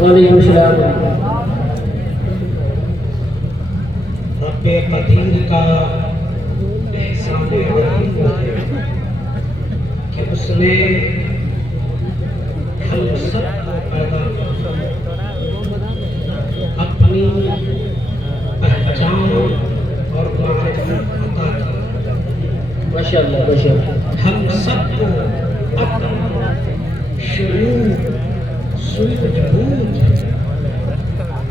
وعلیکم السلام۔ رب قدیر کا احسان عظیم ہے کہ اس نے ہم سب کو پیدا اپنی پہچان اور معرفت عطا کی۔ ماشاءاللہ ماشاءاللہ۔ ہم سب کو اپنا شعور سوجھ بوجھ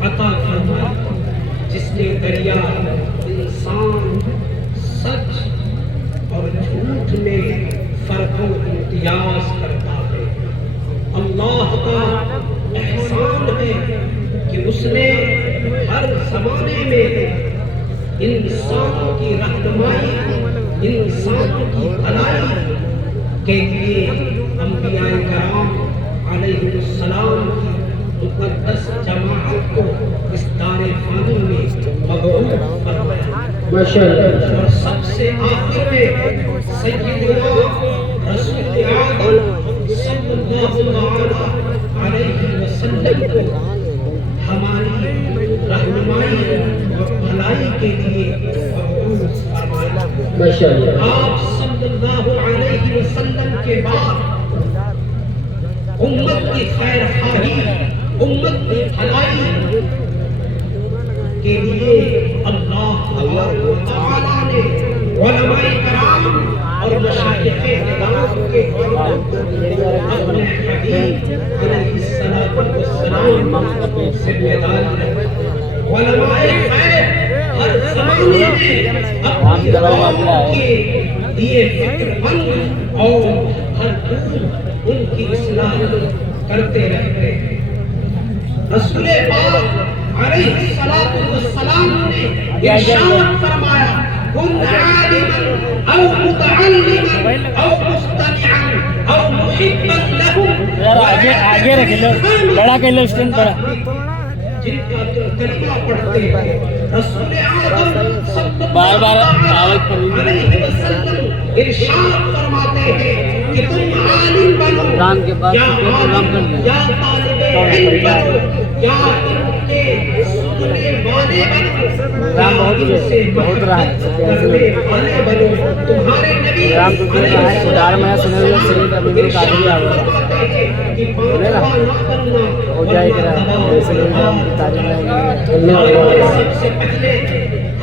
عطا فرمایا، جس کے دریا انسان سچ اور جھوٹ میں فرق و امتیاز کرتا ہے۔ اللہ کا احسان ہے کہ اس نے ہر زمانے میں انسان کی رہنمائی، انسان کی بھلائی کے لیے انبیاء کرام علیہ السلام کی مقدس جماعت کو اس دار فانی میں مبعوث فرمایا۔ ماشاءاللہ۔ اور سب سے آخر میں سیدنا رسول اعظم صلی اللہ علیہ وسلم کو ہماری رہنمائی اور بھلائی کے لیے مبعوث فرمایا۔ ماشاءاللہ۔ آپ صلی اللہ علیہ وسلم کے بعد امت کی خیر خواہی، امت کی بھلائی کے لیے اللہ تعالیٰ نے علماء کرام اور مشائخ کرام کے اپنے حبیب علیہ الصلوۃ والسلام ذمہ داری رکھی۔ علماء خیر ہر زمانے میں اپنی قوم کے لیے فکر مند اور بھرپور ان کی اصلاح کرتے رہتے ہیں۔ رسول پاک علیہ الصلوۃ والسلام نے ارشاد فرمایا، کن عالما او متعلما او مستمعا او محبا له۔ آگے رکھ لو، بڑا کر لو اسٹینڈ بڑا۔ جن کا کلمہ پڑھتے ہیں رسول اعظم صلی بار بار اللہ آواز علیہ وسلم ارشاد فرماتے ہیں کہ تم عالم بنو رام کے بعد یا عالم یا طالب علم بنو یا ان کے سننے والے بنو رام بہت رہا ہے کرنے والے بنو۔ تمہارے نبی رام تو کہہ رہا ہے خدا میں سنے ہوئے سید ابھی بھی قادری آ گیا ہو جائے گا ایسے ہم تعلیم لیں گے۔ سب سے پہلے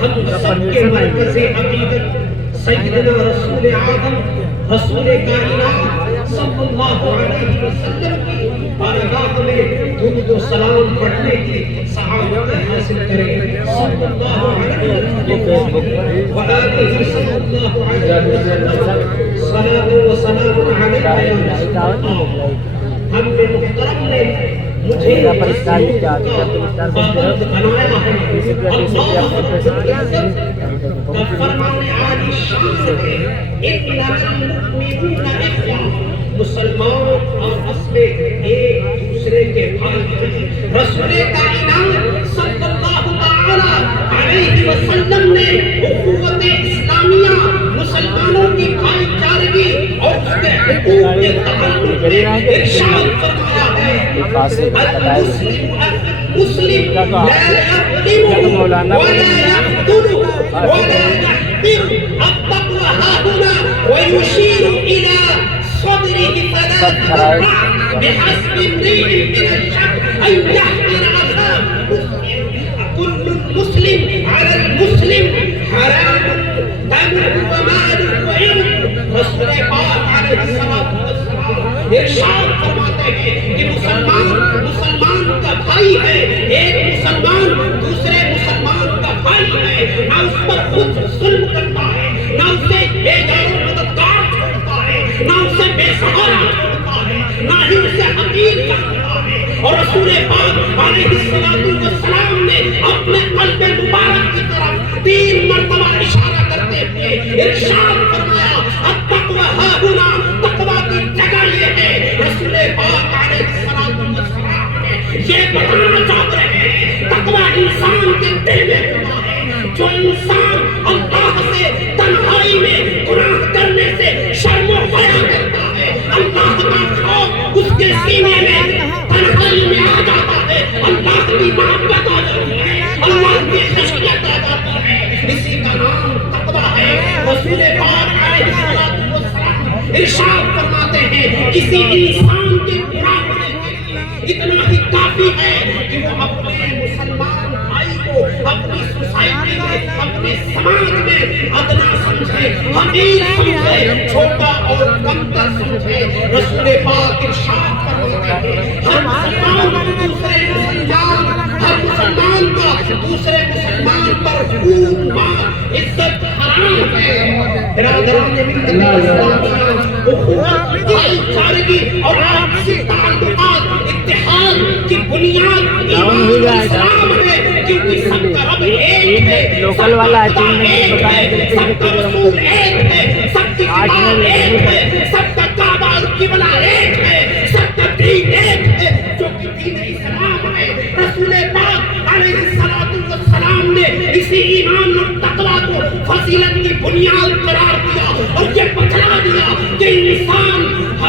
ہم سب کے مرکز عقیدت سیدنا رسول اعظم رسول کائنات صلی اللہ علیہ وسلم کی بارگاہ میں درود و سلام پڑھنے کی سعادت حاصل کریں۔ صلی اللہ علیہ وسلم وآلہ صلی اللہ علیہ وسلم صلاۃ و سلام علیہ۔ ہم نے محترم نے مجھے بنایا ہے، فرمان عالی شان ہے، انما المؤمنون اخوہ، مسلمان اور آپس میں ایک دوسرے کے بھائی ہیں۔ رسول کائنات صلی اللہ تعالی علیہ وسلم نے اخوت اسلامیہ، مسلمانوں کی بھائی چارگی اور اس کے حقوق کے تعلق میں ارشاد فرمایا ہے، المسلم مسلم لا يظلم ولا يخذله ولا يحقر التقوى ها هنا ويشير إلى صدره ثلاث مرات بحسب امرئ من الشر أن يحقر أخاه مسلم. كل المسلم على المسلم حرام دمه وماله وعرضه. رسول پاک علیہ الصلوۃ والسلام ارشاد فرماتے ہیں کہ مسلمان کا بھائی ہے، ایک مسلمان دوسرے مسلمان کا بھائی ہے، نہ اس پر خود ظلم کرتا ہے، نہ اسے بے جان و مددگار چھوڑتا ہے، نہ اسے بے سہارا چھوڑتا ہے، نہ ہی اسے حقیر کرتا ہے. اور رسول پاک علیہ الصلوۃ والسلام نے اپنے قلب مبارک کی طرف 3 مرتبہ اشارہ کرتے ہوئے ارشاد فرمایا التقوی ها هنا، تقوی کی جگہ یہ ہے. رسول پاک علیہ الصلوۃ والسلام نے یہ بتانا چاہتے ہیں تقوی انسان کے دل میں ہوتا ہے. جو انسان اللہ سے تنہائی میں گناہ کرنے سے شرم و حیا کرتا ہے، اللہ کا خوف اس کے سینے میں تنہائی میں آ جاتا ہے، اللہ کی محبت آ جاتی ہے، اللہ کی خشیت آ جاتی ہے، اسی کا نام تقوی ہے. رسول پاک علیہ الصلوۃ والسلام ارشاد فرماتے ہیں کسی انسان کے برا ہونے کے لیے اتنا ہی کافی ہے کہ وہ اپنے مسلمان بھائی کو اپنی سوسائٹی میں، اپنے سماج میں ادنا سمجھے، حقیر سمجھے، چھوٹا اور کمتر سمجھے. رسول پاک ارشاد فرماتے ہیں ہر مسلمان کا دوسرے مسلمان پر خون مال عزت حرام ہے. برادران بھائی چارگی اور آپسی تعلقات اتحاد کی بنیاد ایمان و اسلام ہے، کیونکہ سب کا رب ایک ہے، لوکل والا سب کا رسول ایک ہے، سب کی کتاب ایک ہے، سب کا کعبہ اور قبلہ ایک ہے، سب کا دین ایک ہے جو کہ دین اسلام ہے. رسول پاک علیہ الصلوۃ والسلام نے اسی ایمان اور تقوی کو فضیلت کی بنیاد قرار دیا اور یہ بتلا دیا کہ انسان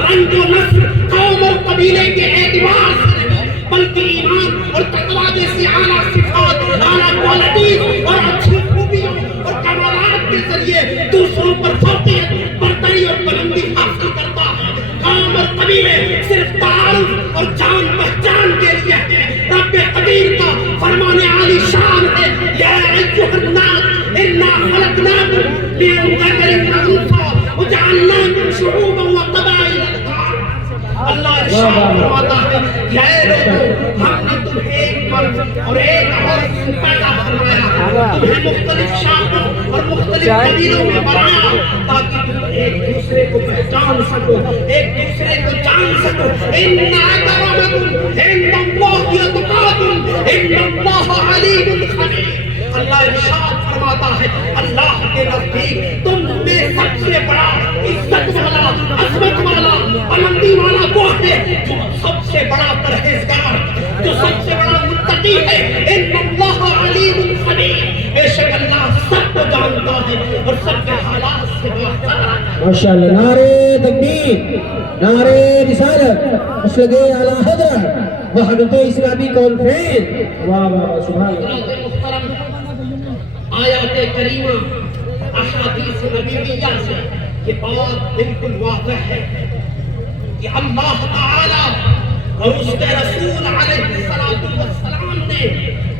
رنگ و نسل، قوم اور قبیلے کے اعتبار سے نہیں بلکہ ایمان اور تقوی جیسی اعلیٰ صفات، اعلیٰ کوالٹیز اور اچھی خوبیوں اور کمالات کے ذریعے دوسروں پر فوقیت، برتری اور بلندی حاصل کرتا ہے. قوم اور قبیلے صرف تعارف اور جان پہچان کے لیے ہیں. رب قدیر کا فرمان عالی شان ہے یا ایھا الناس انا خلقناکم من ذکر و انثى وجعلناکم شعوبا وقبائل لتعارفوا. اللہ ارشاد فرماتا ہے یا لوگوں ہم نے تمہیں ایک مرد اور ایک عورت سے پیدا فرمایا، تمہیں مختلف شاخوں اور مختلف قبیلوں میں بنایا تاکہ تم ایک دوسرے کو پہچان سکو، ایک دوسرے کو جان سکو. ان اکرمکم عند اللہ اتقاکم ان اللہ علیم خبیر. اللہ ارشاد فرماتا ہے اللہ کے نزدیک تم میں سب سے بڑا عزت والا، عظمت والا، بلندی والا وہ ہے جو سب سے بڑا پرہیزگار، جو سب سے بڑا متقی ہے. ان اللہ علیم خبیر. بے شک اللہ سب کو جانتا ہے اور سب کے حالات سے باخبر ہے. ماشاءاللہ. نعرے تکبیر، نعرے رسالت، مسجد اعلی حضرت وحدت اسلامی کانفرنس. واہ واہ سبحان اللہ. محترم آیات کریمہ، احادیث نبویہ سے یہ بات بالکل واضح ہے کہ اللہ تعالی اور اس کے رسول علیہ السلام نے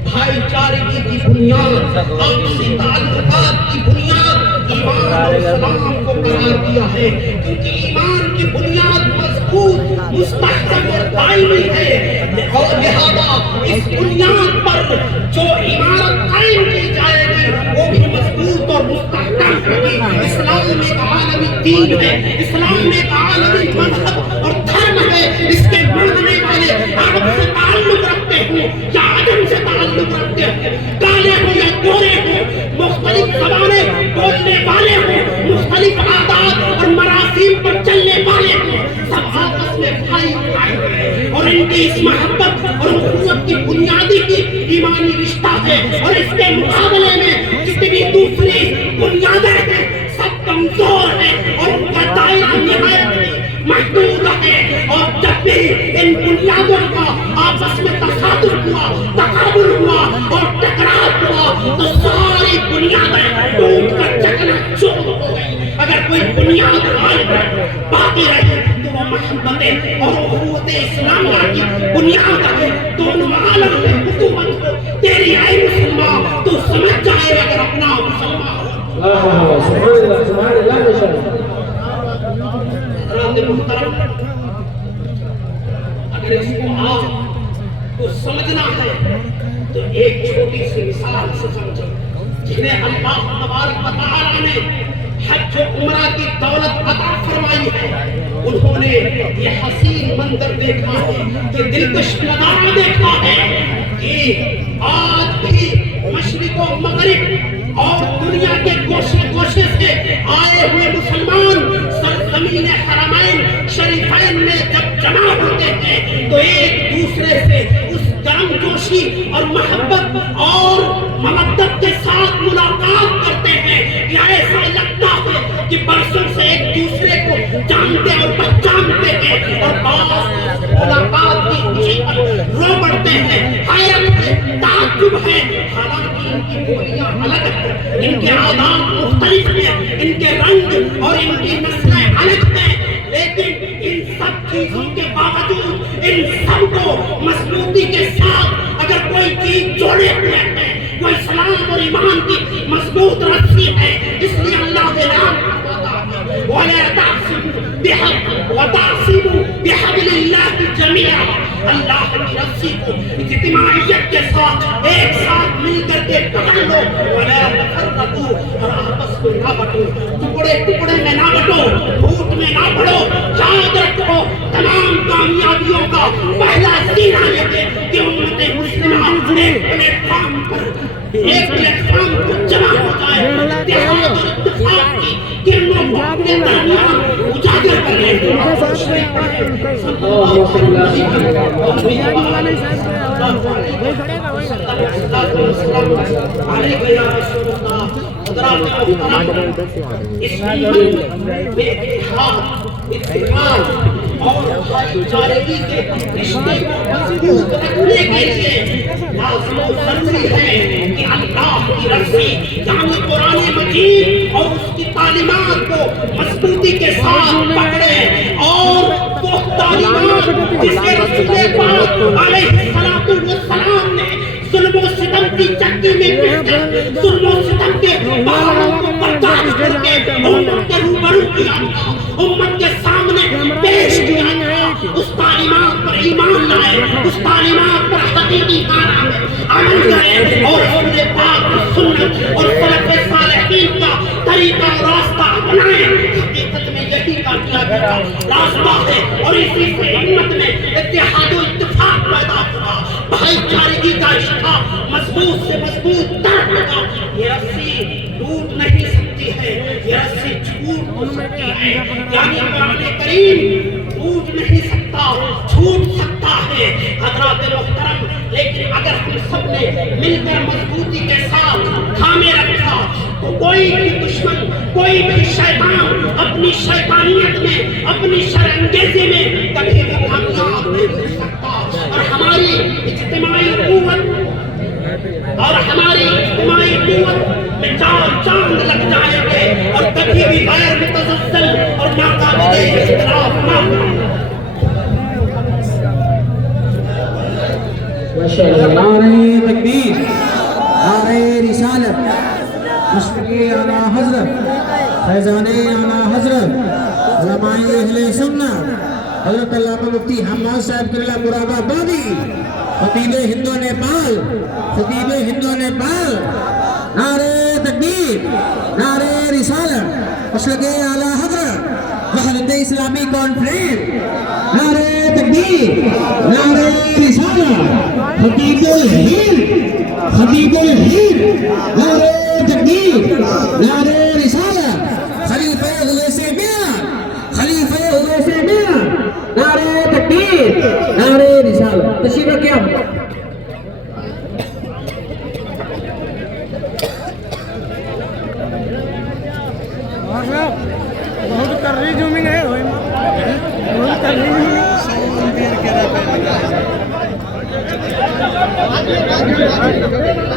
بھائی چارگی کی بنیاد، آپسی تعلقات کی بنیاد ایمان اور اسلام کو قرار دیا ہے. کیونکہ ایمان کی بنیاد مضبوط، مستحکم اور دائمی ہے اور لہذا اس بنیاد پر جو عمارت قائم کی جائے گی وہ بھی مضبوط اور مستحکم ہوگی. اسلام ایک عالمی دین ہے، اسلام ایک عالمی مذہب اور دھرم ہے. اس کے ماننے والے عرب سے تعلق رکھتے ہوں یا عجم سے تعلق رکھتے ہوں، کالے ہوں یا گورے ہوں، مختلف زبانیں بولنے والے ہوں، مختلف عادات اور مراسم پر چلنے والے ہوں، سب آپس میں بھائی بھائی ہیں. اور ان کی اس محبت اور اخوت کی بنیادی کی ایمانی رشتہ ہے. اور اس کے مقابلے میں جتنی دوسری بنیادیں ہیں سب کمزور ہیں اور ان کا دائرہ نہایت محدود ہے. اور جب بھی ان بنیادوں کا آپس میں تصادم ہوا، تقابل ہوا اور ٹکراؤ ہوا تو ساری کوئی بنیاد باقی رہے تو وہ محبت اور اخوت اسلامیہ کی بنیاد ہے. دونوں عالم میں حکومت ہو تیری اے مسلمان تو سمجھ جائے اگر اپنا مسلمان ہو. سبحان اللہ حضرات محترم اگر اس کو آپ کو سمجھنا ہے تو ایک چھوٹی سی مثال سے سمجھیں. جنہیں اللہ تبارک و تعالیٰ نے حج و عمرہ کی دولت عطا فرمائی ہے انہوں نے یہ حسین منظر دیکھا ہے یہ دلکش نظارہ دیکھا ہے کہ آج بھی مشرق و مغرب اور دنیا کے گوشے گوشے سے آئے ہوئے مسلمان سرزمین حرمین شریفین میں جب جمع ہوتے ہیں تو ایک دوسرے سے اس گرم جوشی اور محبت اور مودت کے ساتھ ملاقات کرتے ہیں کہ ایسا لگتا ہے کہ برسوں سے ایک دوسرے کو جانتے اور پہچانتے ہیں اور بعض ملاقات کی خوشی پر رو پڑتے ہیں. حیرت ہے تعجب ہے حالانکہ ان کی بولیاں الگ ہیں ان کے عادات مختلف ہیں ان کے رنگ اور ان کی نسلیں الگ ہیں لیکن ان سب چیزوں کے باوجود ان سب کو مضبوطی کے ساتھ اگر کوئی چیز جوڑے ہوئے ہیں وہ اسلام اور ایمان کی مضبوط رسی ہے. اس لیے اللہ کے نام وَلَا تَعْصِمُوا بِحَبْلِ اللَّهِ جَمِيعًا اللہ کی رسی کو اجتماعیت کے ساتھ ایک ساتھ مل کر کے پکڑ لو. وَلَا تَفَرَّقُوا اور آپس میں نہ بٹو ٹکڑے ٹکڑے میں نہ بٹو پھوٹ میں نہ پڑو. یاد رکھو تمام کامیابیوں کا پہلا زینہ یہ ہے کہ امت مسلمہ ایک پلیٹ فارم پر جمع ہو جائے اتحاد اور اتفاق کی کرنوں کو اپنے درمیان اجاگر کر لیں. اور بھائی چارگی کے رشتے کو مضبوط رکھنے کے لیے لازم و ضروری ہے کہ اللہ کی رسی یعنی قرآن مجید اور اس کی تعلیمات کو مضبوطی کے ساتھ پکڑے اور وہ تعلیمات جس کے رسول پاک علیہ السلام نے ظلم و ستم کی چکی میں پٹ کر ظلم و ستم کے باروں کو برداشت کر کے امت کے روبرو کیا تھا امت کے سامنے پیش کیا تھا. اس تعلیمات پر ایمان لائے اس تعلیمات پر حقیقی معنی میں عمل کرے اور رسول پاک کی سنت اور سلف صالحین کا طریقہ اور راستہ اپنائے. حقیقت میں یہی کامیابی کا راستہ ہے اور اسی سے امت میں اتحاد و اتفاق پیدا ہوا بھائی چارگی کا رشتہ مضبوط سے مضبوط تر ہوگا. یہ رسی ٹوٹ نہیں سکتی ہے یہ رسی چھوٹ ہو سکتی ہے یعنی قرآن کریم ٹوٹ نہیں سکتا چھوٹ سکتا ہے. حضرات محترم لیکن اگر ہم سب نے مل کر مضبوطی کے ساتھ تھامے رکھا تو کوئی بھی دشمن کوئی بھی شیطان اپنی شیطانیت میں اپنی شرانگیزی میں کبھی بھی کامیاب نہیں ہو سکتا. اور ہماری اجتماعی قوت میں چار چاند لگ جائیں گے اور کبھی بھی غیر متزلزل اور ناقابل اختلاف نہ ہوگا. نعرہ تکبیر نعرہ رسالت مشفق اعلی حضرت فیضان اعلی حضرت علماء اہل سنت حضرت علامہ مفتی حماد صاحب قبلہ مراد آبادی خطیب ہند و نیپال خطیب ہند و نیپال. نعرہ تکبیر نعرہ رسالت مشفق اعلی حضرت وحدت اسلامی کانفرنس. نعرہ تکبیر نعرہ رسالت خطیب الہند نعرہ تکبیر نعرہ رسالت خلیفہ اویس میاں نعرہ تکبیر نعرہ رسالت. تشریف رکھیں آپ. بہت کر رہی زومنگ ہے بہت کر رہی زومنگ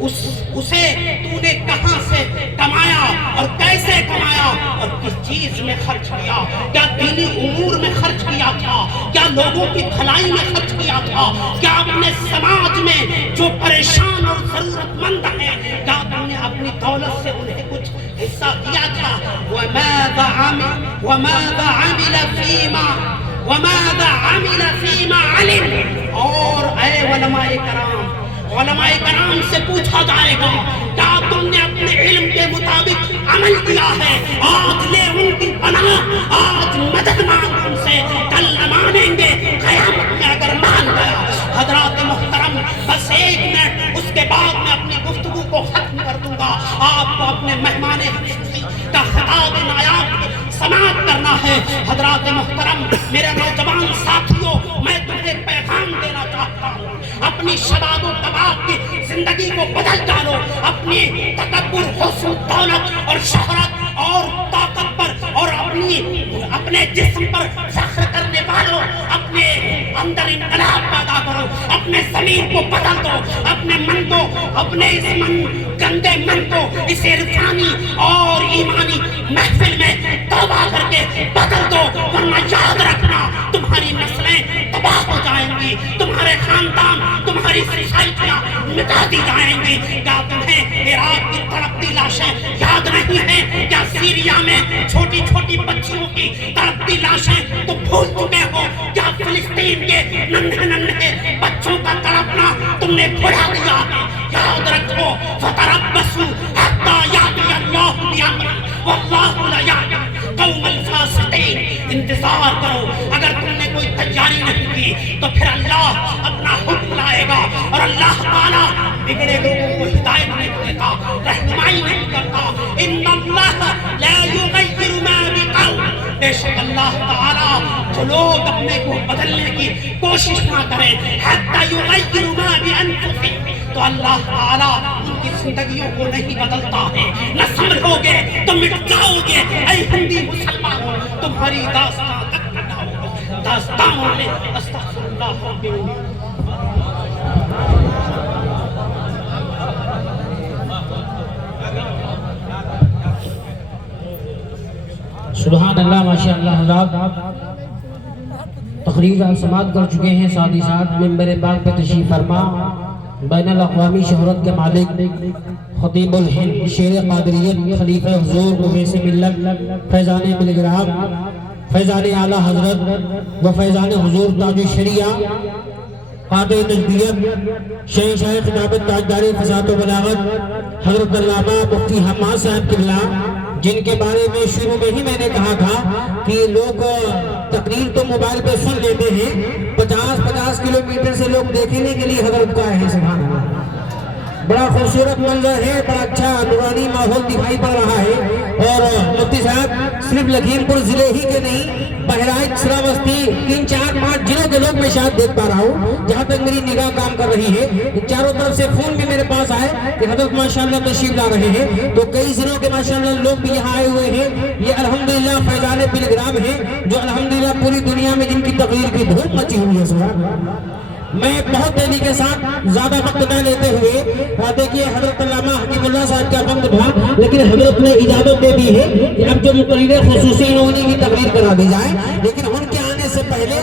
اسے تو نے کہاں سے کمایا اور کیسے کمایا اور کس چیز میں خرچ کیا؟ کیا دینی امور میں خرچ کیا تھا؟ کیا لوگوں کی بھلائی میں خرچ کیا تھا؟ کیا اپنے سماج میں جو پریشان اور ضرورت مند ہیں کیا تم نے اپنی دولت سے انہیں کچھ حصہ دیا تھا؟ وَمَاذَا عَمِلَ فِيمَا عَلِمَ۔ اور اے علماء کرام سے پوچھا جائے گا کیا تم نے اپنے علم کے مطابق عمل کیا ہے؟ آج لے ان کی پناہ، آج مدد مانگ ان سے، کل مانیں گے قیامت میں اگر مان گیا۔ حضرات محترم، بس 1 منٹ اس کے بعد میں اپنی گفتگو کو ختم کر دوں گا۔ آپ کو اپنے مہمان کا خطاب نایاب سماعت کرنا ہے۔ حضرات محترم، میرے نوجوان ساتھیوں، میں تمہیں پیغام دینا چاہتا ہوں، اپنی شباب و کباب کی زندگی کو بدل ڈالو۔ اپنی تکبر، حسن، دولت اور شہرت اور طاقت پر اور اپنے جسم پر فخر کرنے والوں، اپنے اندر انقلاب پیدا کرو، اپنے ضمیر کو بدل دو، اپنے من کو، اپنے اس گندے من کو اس عرفانی اور ایمانی محفل میں توبہ کر کے بدل دو، ورنہ یاد رکھنا تمہاری نسلیں تباہ ہو جائیں گی، تمہارے خاندان، تمہاری سوسائٹیاں مٹا دی جائیں گی۔ کیا تمہیں عراق کی تڑپتی لاشیں یاد نہیں ہیں؟ کیا سیریا میں چھوٹی چھوٹی بچیوں کی تڑپتی لاشیں تو بھول چکے ہو؟ کیا فلسطین کے ننھے ننھے بچوں کا تڑپنا تم نے بھلا دیا ہے؟ یاد رکھو، فتربصوا حتی یأتی اللہ بأمرہ واللہ لا یأتی قوم الفاسقین۔ انتظار کرو، اگر تم نے کوئی تیاری نہیں کی تو پھر اللہ اپنا حکم لائے گا، اور اللہ تعالیٰ بگڑے لوگوں کو ہدایت نہیں دیتا، رہنمائی نہیں کرتا۔ ان اللہ لا یغیر ما بقوم، بے شک اللہ تعالیٰ جو لوگ اپنے کو بدلنے کی کوشش نہ کریں، حتی یغیر ما بانفسہم، تو اللہ تعالیٰ ان کی زندگیوں کو نہیں بدلتا ہے۔ نہ سمجھو گے تو مٹ جاؤ گے۔ اے ہندی مسلمانوں، تمہاری داستان تک نہ ہو، داستانوں میں استغفر اللہ ربی۔ سبحان اللہ، ماشاء اللہ۔ حضرات تقریر سماعت کر چکے ہیں، ساتھ ہی ساتھ ممبر پاک پہ تشریف فرما بین الاقوامی شہرت کے مالک خطیب الہند، شیر قادریت، خلیفہ حضور، مفیس ملت، فیضان ملگرام، فیضان اعلیٰ حضرت و فیضان حضور تاج الشریعہ، قاطع تجدیت، شاہ خطابت، تاجدار فصاحت و بلاغت، حضرت علامہ مفتی حماد صاحب قبلہ، جن کے بارے میں شروع میں ہی میں نے کہا تھا کہ لوگ تقریر تو موبائل پہ سن لیتے ہیں، 50 کلومیٹر سے لوگ دیکھنے کے لیے حضرت کا ہے۔ سبحان اللہ، بڑا خوبصورت منظر ہے، بڑا اچھا نورانی ماحول دکھائی پڑ رہا ہے۔ اور مفتی صاحب صرف لکھیم پور ضلع ہی کے نہیں، بہرائچ، شراوستی، 3 4 5 ضلعوں کے لوگ میں شاید دیکھ پا رہا ہوں، جہاں تک میری نگاہ کام کر رہی ہے۔ چاروں طرف سے فون بھی میرے پاس آئے کہ حضرت ماشاءاللہ تشریف لا رہے ہیں، تو کئی ضلعوں کے ماشاءاللہ لوگ بھی یہاں آئے ہوئے ہیں۔ یہ الحمدللہ فیضان پلگرام ہیں، جو الحمدللہ پوری دنیا میں جن کی تقریر کی دھوم مچی ہوئی ہے۔ سبحان اللہ۔ میں بہت دلی کے ساتھ زیادہ وقت نہ لیتے ہوئے، دیکھیے حضرت علامہ حکیم اللہ صاحب کا وقت تھا، لیکن حضرت نے اجازت دے دی ہے کہ اب جو مقرر خصوصی انہوں کی تقریر کرا دی جائے، لیکن ان کے آنے سے پہلے